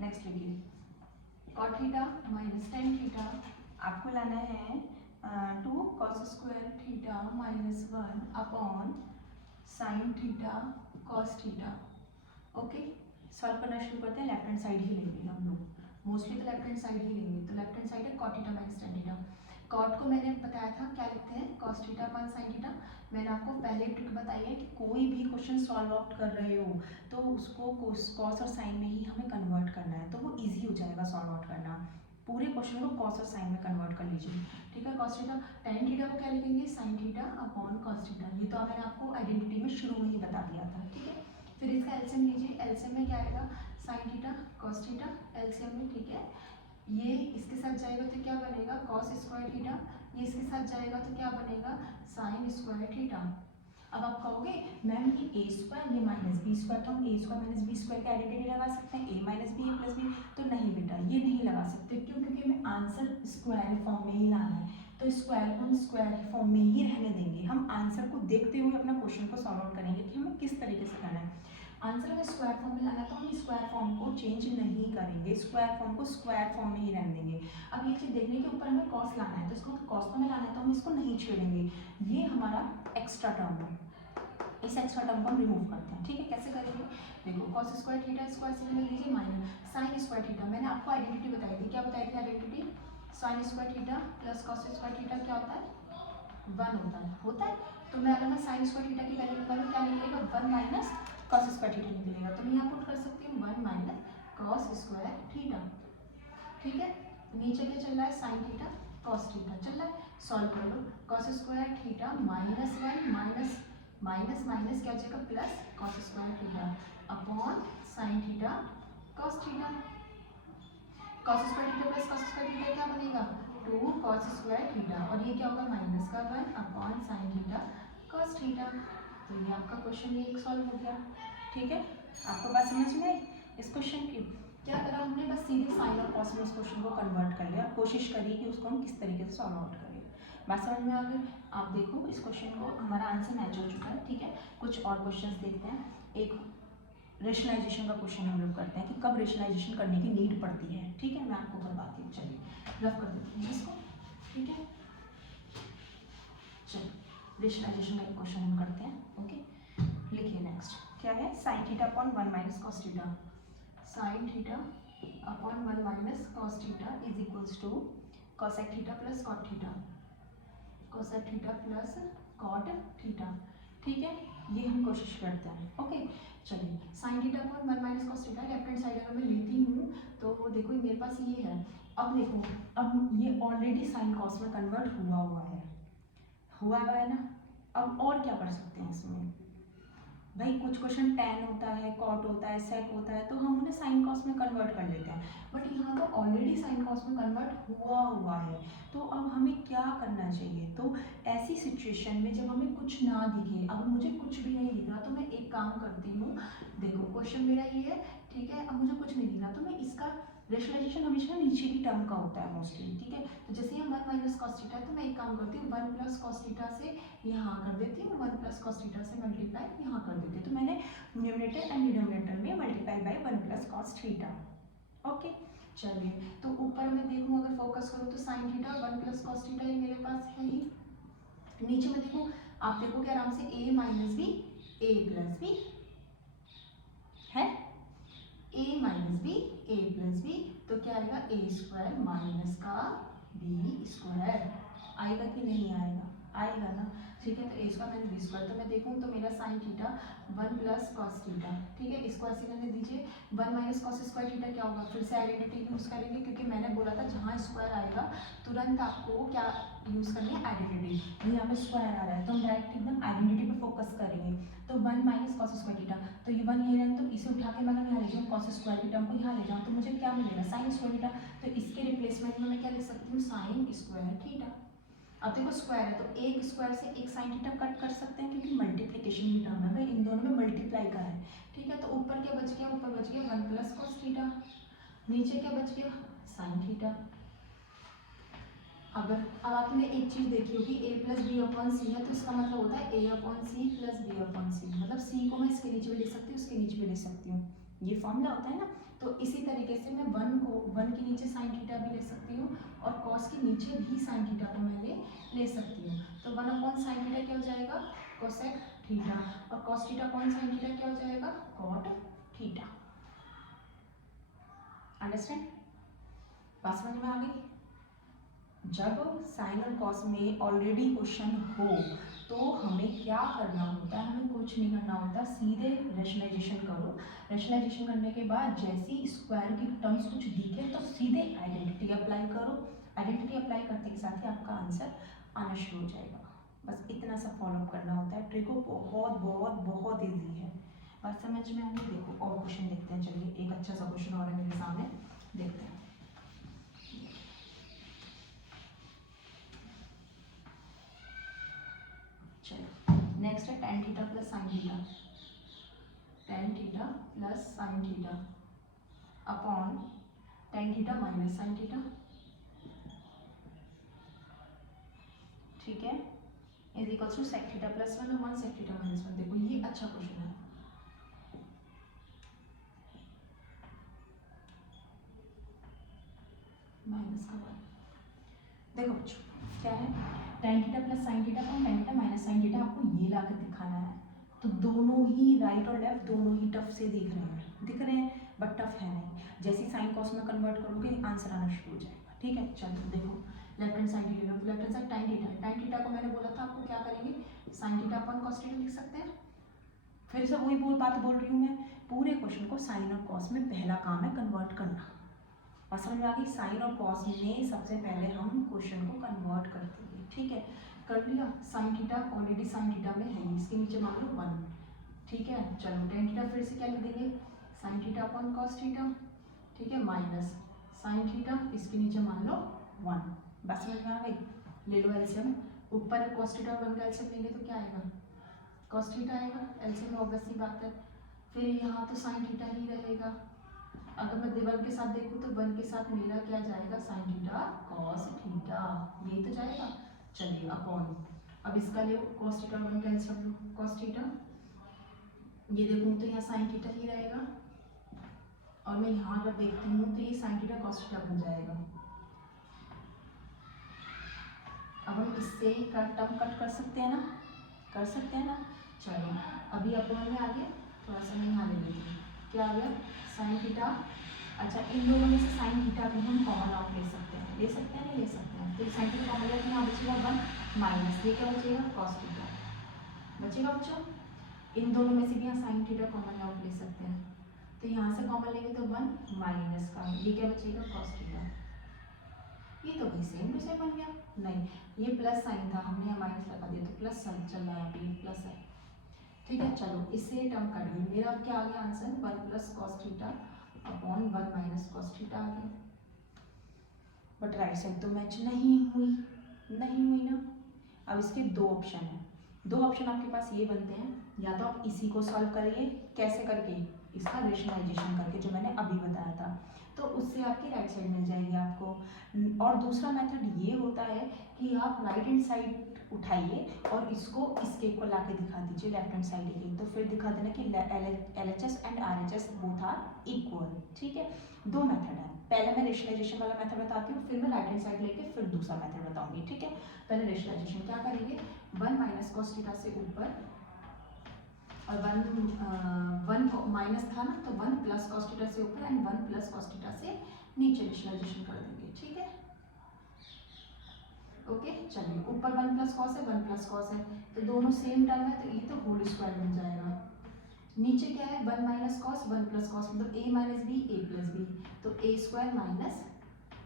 Next लिखिए, cot theta minus tan theta आपको लाना है 2 cos square theta minus 1 upon sine theta cos theta. Okay, solve करना शुरू करते हैं। लेफ्ट हैंड साइड ही लेंगे हम लोग, मोस्टली तो लेफ्ट हैंड साइड ही लेंगे। तो लेफ्ट हैंड साइड है cot theta minus tan theta. Cot को मैंने बताया था क्या लिखते हैं, cos theta upon sine theta. मैंने आपको पहले ट्रिक बताई है कि कोई भी क्वेश्चन सॉल्व आउट कर रहे हो तो उसको कॉस और साइन में ही हमें कन्वर्ट करना है, तो वो ईजी हो जाएगा सॉल्व आउट करना। पूरे क्वेश्चन को कॉस और साइन में कन्वर्ट कर लीजिए, ठीक है। कॉस थीटा टेन थीटा को क्या लिखेंगे, sign theta upon cos theta. ये तो मैंने आपको आइडेंटिटी में शुरू में ही बता दिया था, ठीक है। फिर इसका एलसीएम लीजिए, एलसीएम में क्या आएगा, sign theta cos theta LCM में, ठीक है। ये इसके साथ जाएगा तो क्या बनेगा, कॉस स्क्वायर थीटा। ये इसके साथ जाएगा तो क्या बनेगा, साइन स्क्वायर थीटा। अब आप कहोगे मैम ये ए स्क्वायर ये माइनस बी स्क्वायर, तो हम ए स्क्वायर माइनस बी स्क्वायर की आइडेंटिटी लगा सकते हैं, ए minus B A plus B. तो नहीं बेटा, ये नहीं लगा सकते। क्यों? क्योंकि हमें आंसर स्क्वायर फॉर्म में ही लाना है, तो स्क्वायर को हम स्क्वायर फॉर्म में ही रहने देंगे। हम आंसर को देखते हुए अपना क्वेश्चन को सॉल्व आउट करेंगे कि हमें किस तरीके से करना है। आंसर हमें स्क्वायर फॉर्म में लाना है, तो हम स्क्वायर फॉर्म को चेंज नहीं करेंगे, स्क्वायर फॉर्म को स्क्वायर फॉर्म में ही रहने देंगे। अब ये चीज़ देखने के ऊपर हमें कॉस लाना है, तो इसको कॉस में लाना है तो हम इसको नहीं छेड़ेंगे। ये हमारा एक्स्ट्रा टर्म है, इस एक्स्ट्रा टर्म को हम रिमूव करते हैं, ठीक है। कैसे करेंगे, देखो कॉस स्क्वायर थीटा स्क्वायर से ले लीजिए माइनस साइन स्क्वायर थीटा। मैंने आपको आइडेंटिटी बताई थी, क्या बताई थी identity, sine square theta plus cos square theta क्या होता है, 1 होता है। तो मैं अगर मैं साइन स्क्वायर थीटा की वैल्यू निकालूं क्या निकलेगा, 1 माइनस कॉस स्क्वायर थीटा निकलेगा। तो मैं यहाँ पुट कर सकती हूँ 1 माइनस कॉस स्क्वायर थीटा, ठीक है। नीचे क्या चल रहा है, साइन थीटा कॉस थीटा चल रहा है। सॉल्व कर लो, cos square theta minus 1 minus minus minus क्या हो जाएगा, plus cos square theta upon sine theta cos theta. Cos square theta plus cos square theta क्या बनेगा, 2 कॉस स्क्वायर थीटा, और ये क्या होगा माइनस का 1 upon sine theta cos theta. तो ये आपका क्वेश्चन ये एक सॉल्व हो गया, ठीक है। आपको बात समझ में आई इस क्वेश्चन की। क्या करा हमने, बस सीधे साइन और कॉस में उस क्वेश्चन को कन्वर्ट कर लिया, कोशिश करिए कि उसको हम किस तरीके से सॉल्व आउट करें। बात समझ में आ गई। आप देखो इस क्वेश्चन को हमारा आंसर मैच हो चुका है, ठीक है। कुछ और क्वेश्चन देखते हैं। एक रेशनलाइजेशन का क्वेश्चन हम लोग करते हैं कि कब रेशनलाइजेशन करने की नीड पड़ती है, ठीक है। मैं आपको करवाती हूँ, चलिए रफ कर देती हूँ इसको, ठीक है। चलिए रेशनलाइजेशन का एक क्वेश्चन हम करते हैं, ओके। लिखिए नेक्स्ट क्या है, sine theta upon 1 minus cos theta. Sine theta upon 1 minus cos theta is equals to cosec theta plus cot theta, cosec theta plus cot theta, ठीक है। ये हम कोशिश करते हैं, ओके। चलिए sine theta upon 1 minus cos theta left hand side अगर मैं लेती हूँ तो देखो मेरे पास ये है। अब देखो, अब ये ऑलरेडी साइन कॉस में कन्वर्ट हुआ है ना। अब और क्या कर सकते हैं इसमें, भाई कुछ क्वेश्चन टेन होता है, कॉट होता है, सेक होता है, तो हम उन्हें साइन कॉस में कन्वर्ट कर लेते हैं। बट यहाँ तो ऑलरेडी साइन कॉस में कन्वर्ट हुआ है, तो अब हमें क्या करना चाहिए। तो ऐसी सिचुएशन में जब हमें कुछ ना दिखे, अब मुझे कुछ भी नहीं दिख रहा, तो मैं एक काम करती हूँ। देखो क्वेश्चन मेरा ये है, ठीक है। अब मुझे कुछ नहीं दिख रहा, तो मैं इसका रेशनलाइजेशन हमेशा नीचे की टर्म का होता है मोस्टली, ठीक है। तो जैसे हम 1 माइनस कॉस थीटा है, तो मैं एक काम करती हूँ 1 प्लस कॉस थीटा से यहाँ कर देती हूँ, 1 प्लस कॉस थीटा से मल्टीप्लाई यहाँ कर देती हूँ। तो मैंने न्यूमरेटर एंड डिनोमिनेटर में multiply by 1 plus cos theta, okay. चलिए तो ऊपर मैं देखूँ, अगर फोकस करूँ तो sign theta 1 plus cos theta ये मेरे पास है ही। नीचे में देखो, आप देखोगे आराम से a minus B A plus B है, a minus B A plus B, तो क्या आएगा a स्क्वायर माइनस का बी स्क्वायर। आएगा कि नहीं आएगा, आएगा ना, ठीक है। तो a square minus B square, तो मैं देखूँ तो मेरा sine theta 1 plus cos theta, ठीक है। इसको ऐसे करने दीजिए, 1 माइनस कॉस स्क्वायर थीटा क्या होगा, फिर से आइडेंटिटी यूज़ करेंगे, क्योंकि मैंने बोला था जहाँ स्क्वायर आएगा तुरंत आपको क्या यूज़ करनी है, आइडेंटिटी। यहाँ पे स्क्वायर आ रहा है तो हम डायरेक्ट एकदम आइडेंटिटी पे फोकस करेंगे। तो 1 माइनस कॉस स्क्वायर थीटा, तो ये 1 ये रहे, तो इसे उठा के मैं यहाँ ले जाऊँ, कॉस स्क्वायर की टर्म को यहाँ ले जाऊँ, तो मुझे क्या मिलेगा, साइन स्क्वायर थीटा। तो इसके रिप्लेसमेंट में मैं क्या लिख सकती हूँ, साइन स्क्वायर थीटा। अब देखो स्क्वायर है, तो एक स्क्वायर से एक साइन थीटा कट कर सकते हैं, क्योंकि मल्टीप्लिकेशन की टर्म है, इन दोनों में मल्टीप्लाई का है, ठीक है। तो ऊपर क्या बच गया, ऊपर बच गया 1 प्लस कॉस थीटा, नीचे क्या बच गया, साइन थीटा। अगर अब आपने एक चीज देखी होगी, a plus B upon C है, तो इसका मतलब होता है a upon C plus B upon C, मतलब c को मैं इसके नीचे भी ले सकती हूँ, उसके नीचे भी ले सकती हूँ। ये फॉर्मूला होता है ना। तो इसी तरीके से मैं 1 के नीचे साइन थीटा भी ले सकती हूँ और कॉस के नीचे भी साइन थीटा को मैं ले सकती हूँ। तो 1/sin थीटा क्या हो जाएगा, कोसेक थीटा, और cos theta upon sine theta क्या हो जाएगा, कॉट थीटा। अंडरस्टैंड, बात समझ में आ गई। जब साइन और कॉस में ऑलरेडी क्वेश्चन हो तो हमें क्या करना होता है, हमें कुछ नहीं करना होता, सीधे रेशनलाइजेशन करो। रेशनलाइजेशन करने के बाद जैसे ही स्क्वायर की टर्म्स कुछ दिखे तो सीधे आइडेंटिटी अप्लाई करो। आइडेंटिटी अप्लाई करने के साथ ही आपका आंसर आना शुरू हो जाएगा। बस इतना सा फॉलोअप करना होता है। ट्रिको बहुत बहुत बहुत ईजी है, बात समझ में आएगी। देखो और क्वेश्चन देखते हैं, चलिए एक अच्छा सा क्वेश्चन और है मेरे सामने, देखते हैं। चलो नेक्स्ट है tan theta plus sine theta, tan theta plus sine theta upon tan theta minus sine theta, ठीक है, is equals to sec theta plus 1 और 1 sec थीटा माइनस 1। देखो ये अच्छा क्वेश्चन है। माइनस का 1, देखो बच्चों क्या है, tan theta plus sine theta और tan theta minus sine theta आपको ये ला कर दिखाना है। तो दोनों ही राइट और लेफ्ट दोनों ही टफ से दिख रहे हैं बट टफ है नहीं। जैसे साइन कॉस में कन्वर्ट करोगे आंसर आना शुरू हो जाएगा, ठीक है। चलो देखो left hand side theta, left hand side tan theta, tan theta को मैंने बोला था आपको क्या करेंगे, साइन थीटा अपन कॉस थीटा लिख सकते हैं। फिर से वही बात बोल रही हूँ मैं, पूरे क्वेश्चन को साइन और कॉस में पहला काम है कन्वर्ट करना। और समझ में आ गई, साइन और कॉस में सबसे पहले हम क्वेश्चन को कन्वर्ट करते हैं, ठीक है। कर लिया, sine theta already sine theta में है, इसके नीचे मान लो 1, ठीक है। चलो tan थीटा फिर से क्या लिख देंगे, sign theta upon cos theta, ठीक है, माइनस साइन थीटा, इसके नीचे मान लो 1। बस समझ में आ गई। ले लो एलसीएम, ऊपर कॉस थीटा और 1 का एलसीएम लेंगे तो क्या आएगा, कॉस थीटा आएगा, एलसीएम ऑब्वियस सी बात है। फिर यहाँ तो साइन थीटा ही रहेगा। अगर मैं 1 के साथ देखूँ तो 1 के साथ मेरा क्या जाएगा, साइन थीटा कॉस थीटा, यही तो जाएगा। चलिए अपॉन, अब इसका ले कॉस थीटा 1 कैंसिल कर लो, कॉस थीटा, ये देखूँ तो यहाँ साइन थीटा ही रहेगा, और मैं यहाँ अगर देखती हूँ तो ये साइन थीटा कॉस थीटा बन जाएगा। अब हम इससे ही टर्म कट कर सकते हैं ना, कर सकते हैं ना। चलो अभी अपॉन में आ गया, थोड़ा सा मैं यहाँ ले लेती हूँ, क्या आ गया, साइन थीटा। अच्छा इन दोनों में से साइन थीटा भी हम कॉमन आउट ले सकते हैं, ले सकते हैं, नहीं ले सकते हैं। तो साइन थीटा कॉमन लेते हैं, यहाँ बचेगा 1 माइनस, ये क्या बचेगा, कॉस थीटा बचेगा बच्चों। इन दोनों में से भी यहाँ साइन थीटा कॉमन आउट ले सकते हैं, तो यहाँ से कॉमन लेंगे तो 1 माइनस का, ये क्या बचेगा, कॉस थीटा। ये तो भाई सेम टू सेम बन गया, नहीं ये प्लस साइन था, हमने यहाँ माइनस लगा दिया तो प्लस साइन चल रहा है, अभी प्लस है, ठीक है। चलो इससे टर्म कट गई, मेरा अब क्या आ गया answer, 1 plus cos theta upon 1 minus cos theta आ गया। बट राइट साइड तो मैच नहीं हुई ना। अब इसके दो ऑप्शन हैं, दो ऑप्शन आपके पास ये बनते हैं, या तो आप इसी को सॉल्व करिए, कैसे करके, इसका रेशनलाइजेशन करके जो मैंने अभी बताया था, तो उससे आपकी राइट साइड मिल जाएगी आपको। और दूसरा मेथड ये होता है कि आप राइट हैंड साइड उठाइए और इसको इसके को ला के दिखा दीजिए लेफ्ट हैंड साइड की, तो फिर दिखा देना कि LHS and RHS both are equal, ठीक है। दो मेथड है, पहले मैं रेशनलाइजेशन वाला मेथड बताती हूँ, फिर मैं राइट हैंड साइड लेके फिर दूसरा मेथड बताऊंगी, ठीक है। पहले रेशनलाइजेशन क्या करेंगे, 1 माइनस कॉस थीटा से ऊपर और 1 माइनस था ना, तो 1 प्लस कॉस थीटा से ऊपर एंड 1 प्लस कॉस थीटा से नीचे रेशनलाइजेशन कर देंगे, ठीक है। ओके चलिए, ऊपर 1 प्लस कॉस है, 1 प्लस कॉस है, तो दोनों सेम टर्म है, तो ये तो होल स्क्वायर बन जाएगा। नीचे क्या है, 1 माइनस कॉस 1 प्लस कॉस, मतलब a minus B A plus B, तो a square minus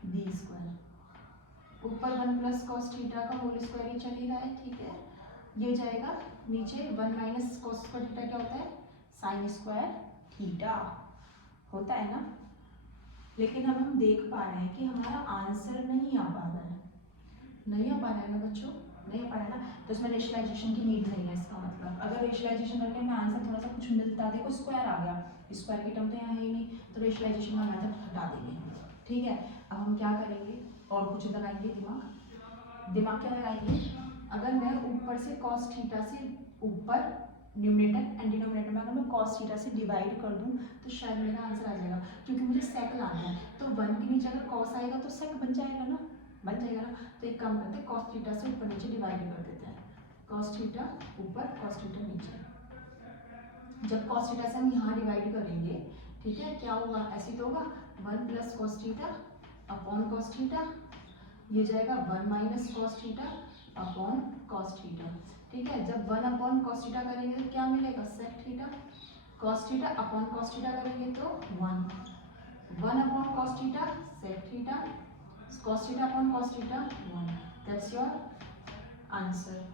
B square. ऊपर 1 प्लस कॉस थीटा का होल स्क्वायर ही चल ही रहा है, ठीक है। ये जाएगा नीचे 1 माइनस कॉस स्क्वायर थीटा क्या होता है, साइन स्क्वायर थीटा होता है ना। लेकिन अब हम देख पा रहे हैं कि हमारा आंसर नहीं आ पा रहा है, नहीं आ पा रहा है ना बच्चों, नहीं आ पा रहा है ना, तो इसमें रेशनलाइजेशन की नीड नहीं है। इसका मतलब अगर रेशनलाइजेशन करके हमें आंसर थोड़ा सा कुछ मिलता, देखो स्क्वायर आ गया, स्क्वायर की टर्म तो यहाँ है ही नहीं, तो रेशनलाइजेशन का मेथड हटा देंगे, ठीक है। अब हम क्या करेंगे, और कुछ लगाएंगे दिमाग क्या लगाएंगे, अगर मैं ऊपर से कॉस थीटा से ऊपर न्यूमरेटर एंड डिनोमिनेटर में अगर मैं कॉस थीटा से डिवाइड कर दूं तो शायद मेरा आंसर आ जाएगा, क्योंकि मुझे सेक लाना है। तो 1 के नीचे अगर कॉस आएगा तो सेक बन जाएगा ना, तो एक काम करते हैं, कॉस थीटा से ऊपर नीचे डिवाइड कर देते हैं। कॉस थीटा ऊपर, कॉस थीटा नीचे। जब कॉस थीटा से हम यहाँ डिवाइड करेंगे, ठीक है, क्या होगा, ऐसे तो होगा 1 plus cos theta upon cos theta, ये जाएगा 1 minus cos theta upon cos theta. ठीक है, जब 1 अपॉन कॉस थीटा करेंगे तो क्या मिलेगा, sec theta. Cos theta upon cos theta करेंगे तो 1 upon cos theta sec theta, cos theta upon cos theta 1। That's your answer.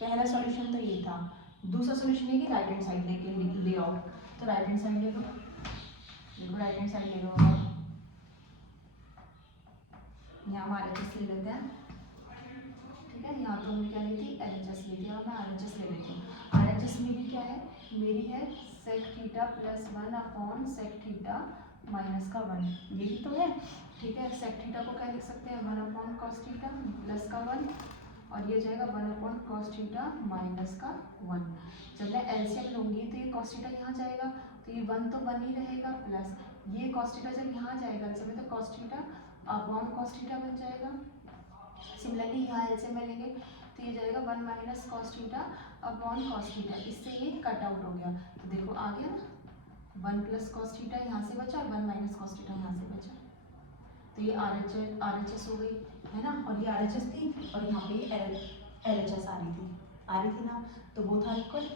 पहला सॉल्यूशन तो ये था। दूसरा सॉल्यूशन है कि राइट हैंड साइड लेके ले आओ, तो राइट हैंड साइड ले लो, देखो राइट हैंड साइड ले लो। यहाँ हम RHS ले लेते हैं, ठीक है, यहाँ तो हमने क्या ली थी, LHS ली थी, और मैं RHS ले लेती हूँ। RHS मेरी क्या है, मेरी है sec theta plus 1 upon sec theta minus का 1, यही तो है। ठीक है, सेक थीटा को क्या लिख सकते हैं, 1 अपॉन कॉस थीटा प्लस का 1, और ये जाएगा 1 अपॉन कॉस थीटा माइनस का 1। जब मैं एलसीएम लूँगी तो ये कॉस थीटा यहाँ जाएगा, तो ये 1 तो 1 ही रहेगा, प्लस ये कॉस थीटा जब यहाँ जाएगा एलसीएम में, तो cos theta upon cos theta बन जाएगा। सिमिलरली यहाँ एलसीएम में लेंगे तो ये जाएगा 1 minus cos theta upon cos theta, इससे ये कट आउट हो गया, तो देखो आ गया ना, 1 प्लस कॉस थीटा यहाँ से बचा, 1 माइनस कॉस थीटा यहाँ से बचा, तो ये RHS हो गई है ना, और ये RHS थी, और यहाँ पे LHS आ रही थी ना, तो बोथ आर इक्वल।